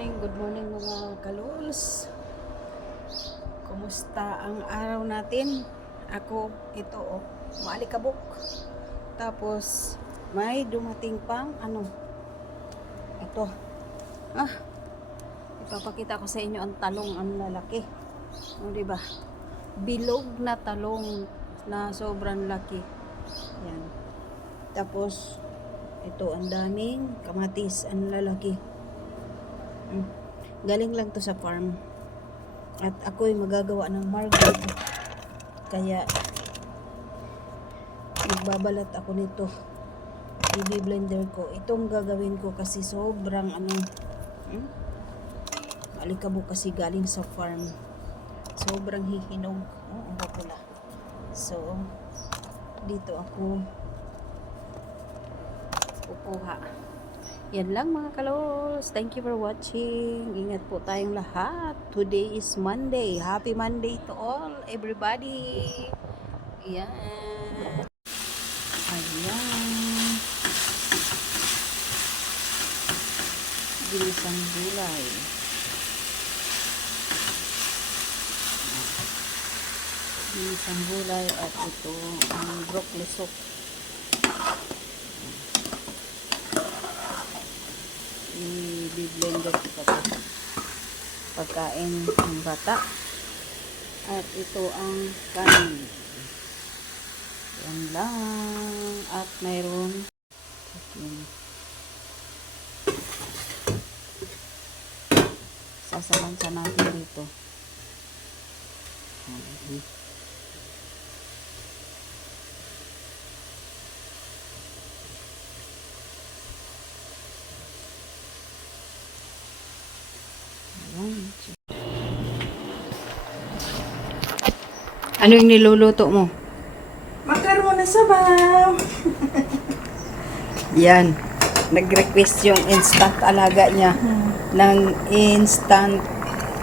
good morning mga kaluls. Kumusta ang araw natin? Ako, ito maalikabok. Tapos, may dumating pang ito. Ipapakita ko sa inyo ang talong, ang lalaki. Diba? Bilog na talong na sobrang laki. Yan. Tapos, ito ang daming kamatis, ang lalaki. Galing lang to sa farm. At ako'y magagawa ng margot. Kaya magbabalat ako nito. I-blender ko. Itong gagawin ko kasi sobrang alikabok kasi galing sa farm. Sobrang hihinog. Ang pula. So, dito ako kukuha. Yan lang mga kalos. Thank you for watching. Ingat po tayong lahat. Today is Monday. Happy Monday to all, everybody. Yan. Ayan. Ginisang gulay. Ginisang gulay at ito ang broccoli soup. I-blender ko pa ito. Pagkain ng bata. At ito ang kanin. Yan lang. At mayroon sasalansa natin dito. Ano yung niluluto mo? Makaroon na sabaw. Yan. Nag-request yung instant alaga niya ng instant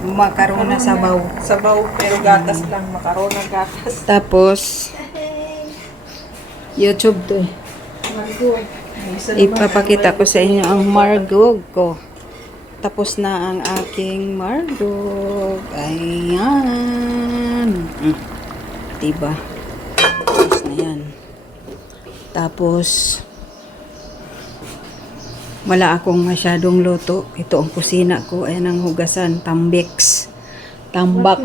makaroon na sabaw. Sabaw pero gatas lang. Makaroon na gatas. Tapos, YouTube to eh. Margot. Ipapakita ko sa inyo ang margog ko. Tapos na ang aking margog. Ayan. Diba? Tapos na yan. Tapos, wala akong masyadong luto. Ito ang kusina ko. Ayan ang hugasan. Tambix. Tambak.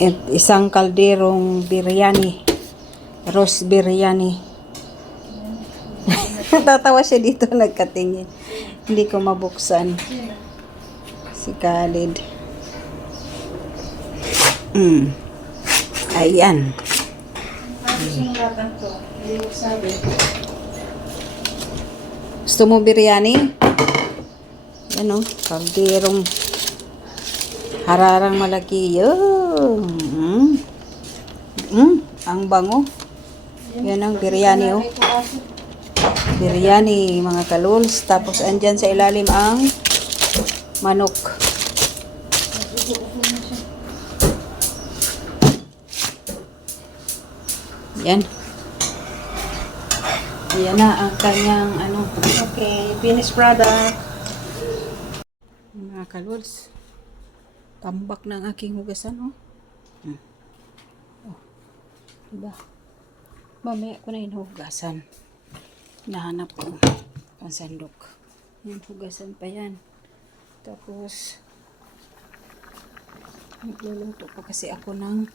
At isang kalderong biryani. Roast biryani. Tatawa siya dito, nagkatingin. Hindi ko mabuksan. Si Khalid. Ayan. Gusto mo biryani? Yan o, kalderong hararang malaki. Yun. Ang bango. Yan ang biryani o. Biryani mga kaluls. Tapos andyan sa ilalim ang manok. Yan. Yan na ang kanyang Okay, finished product. mga kaluls. Tambak ng aking hugasan oh. Diba? Mamaya ko na hinugasan. Nahanap ko ang sandok. Yung hugasan pa yan. Tapos nagluluto pa kasi ako ng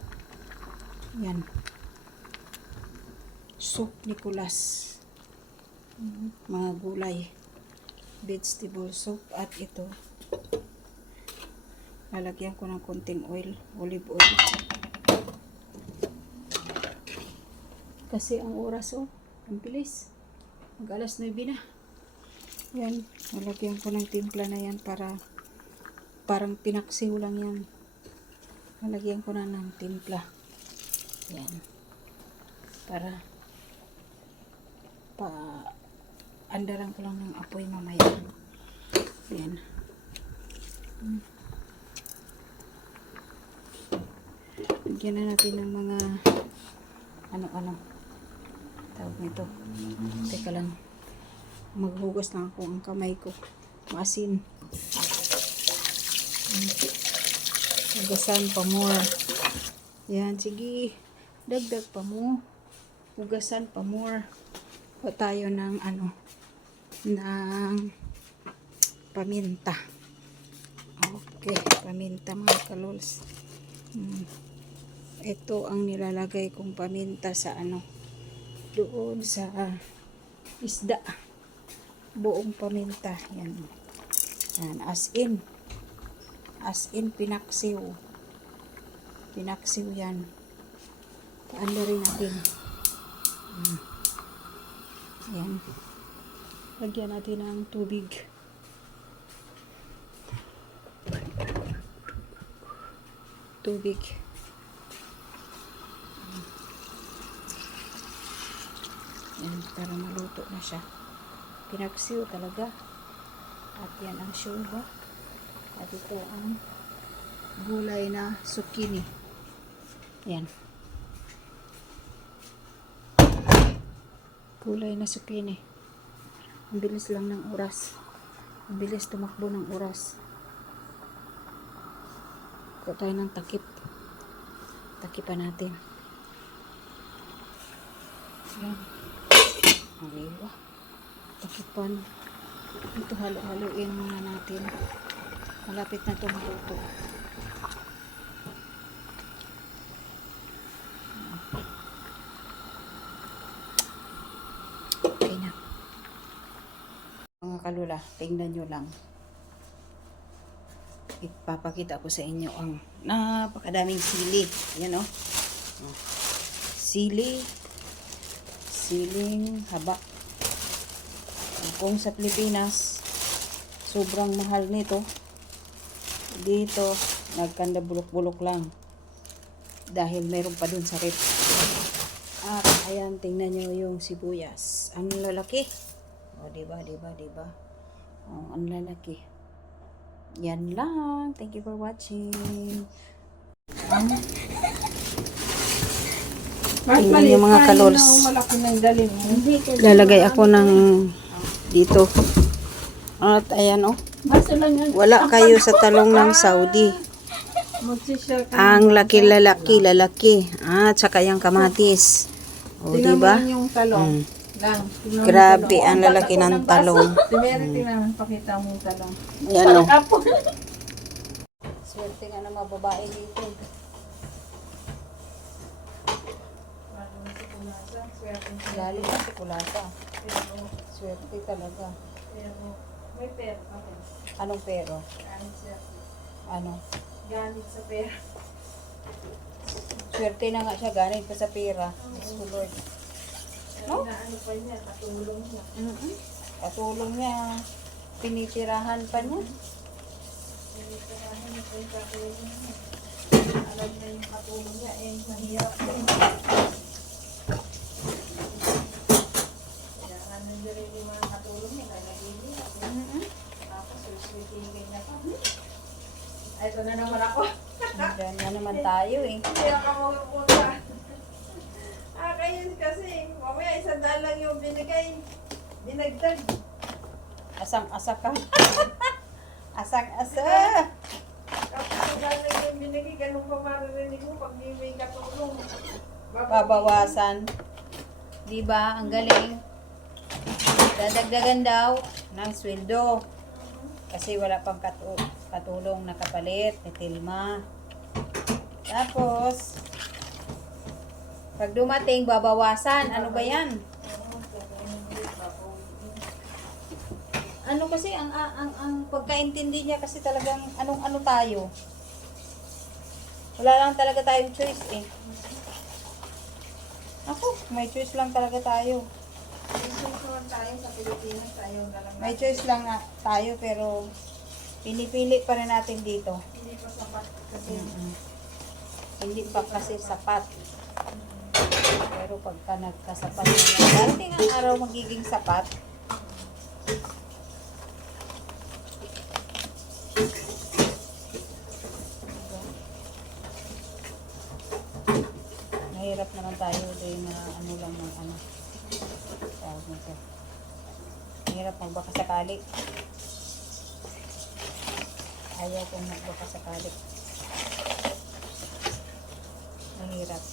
yan. Soup Nicolas. Mga gulay. Vegetable soup. At ito. Lalagyan ko ng konting oil. Olive oil. Kasi ang oras ang bilis. Mag-alas 9 na. Yan. Lalagyan ko ng timpla na yan para parang pinaksiw lang yan. Lalagyan ko na ng timpla. Yan. Para andaran ko lang ng apoy mamaya. Yan. Lagyan na natin ng mga tawag nito. Teka lang. Maghugas lang ako ang kamay ko. Maasin. Hugasan pa more. Yan, sige. Dagdag pa mo. Hugasan pa more. O tayo ng ng paminta. Okay, paminta mga kalols. Ito ang nilalagay kong paminta sa doon sa isda. Buong paminta. Yan. Yan, as in pinaksiw. Pinaksiw yan. Paanda rin natin. Yan. Lagyan natin ng tubig. Tubig. Yan, para maluto na siya. Pinaksiw talaga. At yan ang shorba. At ito ang gulay na zucchini. Yan. Gulay na zucchini. Ang bilis lang ng oras. Ang bilis tumakbo ng oras. Kuha tayo ng takip. Takipan natin. Yan. Ariwa. Takipan. Ito halo-haloin muna natin. Malapit na itong maluto. Okay na. Mga kalula, tingnan nyo lang. Ipapakita ko sa inyo ang napakadaming sili. Yan o. Siling haba. Kung sa Pilipinas, sobrang mahal nito. Dito, nagkanda bulok-bulok lang. Dahil meron pa dun sa rep. At ayan, tingnan nyo yung sibuyas. Ang lalaki. O, diba? O, ang lalaki. Yan lang. Thank you for watching. Tingnan nyo mga kalols. Malaki ng dali mo. Lalagay ako ng dito. At ayan o. Wala kayo sa talong ng Saudi. Ang lalaki. At saka yung kamatis. O, diba? Yung talong. Lang. Grabe, ang lalaki ng talong. Si Mary, tingnan, pakita mo yung talong. Ayan o. Swerte nga na mababae dito. Lalo na si Kulasa. Swerte talaga. May pera. Anong pero? Ano? Ganit sa pera. Swerte na nga siya, ganit pa sa pera. Diyos ko Lord. No? Ano pa niya, katulong niya. Katulong niya. Pinitirahan pa niya. Pinitirahan niya pa yung katulong niya. Alam na yung katulong niya, mahirap din. Kailangan na rin yung mga katulong niya, nalagili. Tapos, suswitigin niya pa. Ay, ito na naman ako. Diyan na naman tayo eh. Kaya ka mapupunta. Kayo kasi, mamaya isang daan lang yung binigay. Dinagdag. Asang-asa ka. Asak-asa. Kapag isang daan lang yung binigay, ganun pa maririnig mo pag may katulong. Babawasan. Diba? Ang galing. Dadagdagan daw ng sweldo. Kasi wala pang katulong na kapalit ni Tilma. Tapos, pag dumating, babawasan. Ano ba yan? Ano kasi, ang pagkaintindi niya kasi talagang anong-ano tayo. Wala lang talaga tayong choice eh. Ako, may choice lang talaga tayo. Tayo sa Pilipinas, tayo na lang. May choice lang nga tayo pero pinipili pa rin natin dito. Hindi pa sapat kasi. Hindi pa kasi sapat. Pero pagka nagkasapat na yan, darating ang araw magiging sapat. Mahirap naman tayo din na ano lang ng ano. Tawag nito. Hirap magbaka sakali. Ayaw kong magbaka sakali. Mahirap.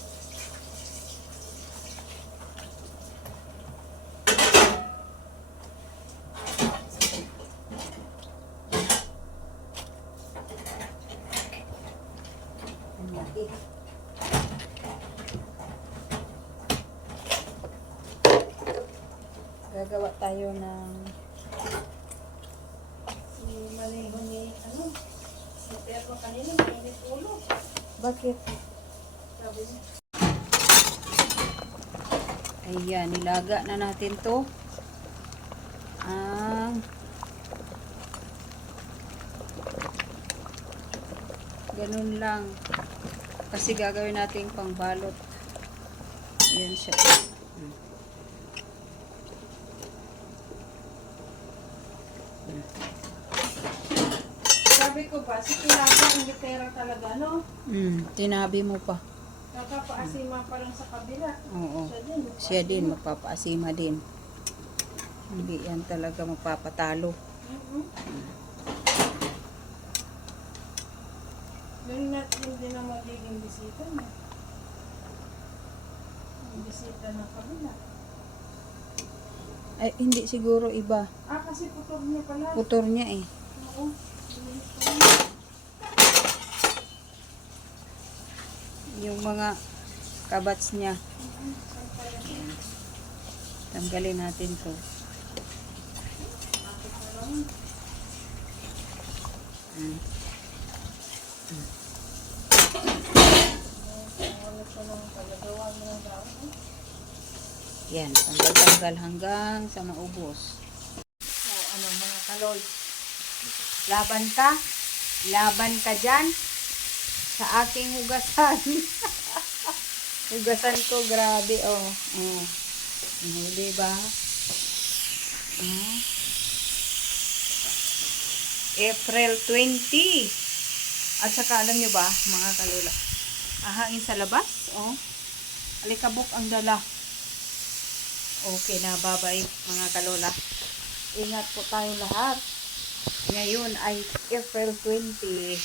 Ang laki. Gagawa tayo ng Maneho ni, si Pero kanina, mainit ulo. bakit? Sabi niya. Ayan, nilaga na natin to. Ganun lang. Kasi gagawin natin pangbalot. Ayan siya. Sabi ko ba, si Pilata ang gitera talaga, no? Tinabi mo pa. Nakapaasima pa lang sa kabila. Oo. Siya din. Siya din, magpapaasima din. Hindi yan talaga magpapatalo. Ganun natin hindi na magiging bisita niya. Ang bisita ng kabila. Ay, hindi siguro iba. Kasi putol niya pala. Putor niya eh. Oo. Yung mga kabats niya. Tanggalin natin to. Yan, tanggal-tanggal hanggang sa maubos. Mga kalol. Laban ka? Laban ka dyan? Sa aking hugasan. Hugasan ko, grabe, oh. Diba? April 20. At saka, alam nyo ba, mga kalula, ahangin sa labas, oh. Alikabok ang dala. Okay na, bye-bye, mga kalula. Ingat po tayo lahat. Ngayon ay April 20.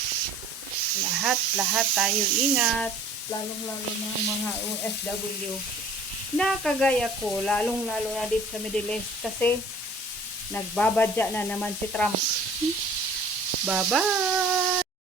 Lahat tayo ingat. Lalong-lalo na ang mga OFW. Nakagaya ko, lalong-lalo na dito sa Middle East kasi nagbabadya na naman si Trump. Bye-bye!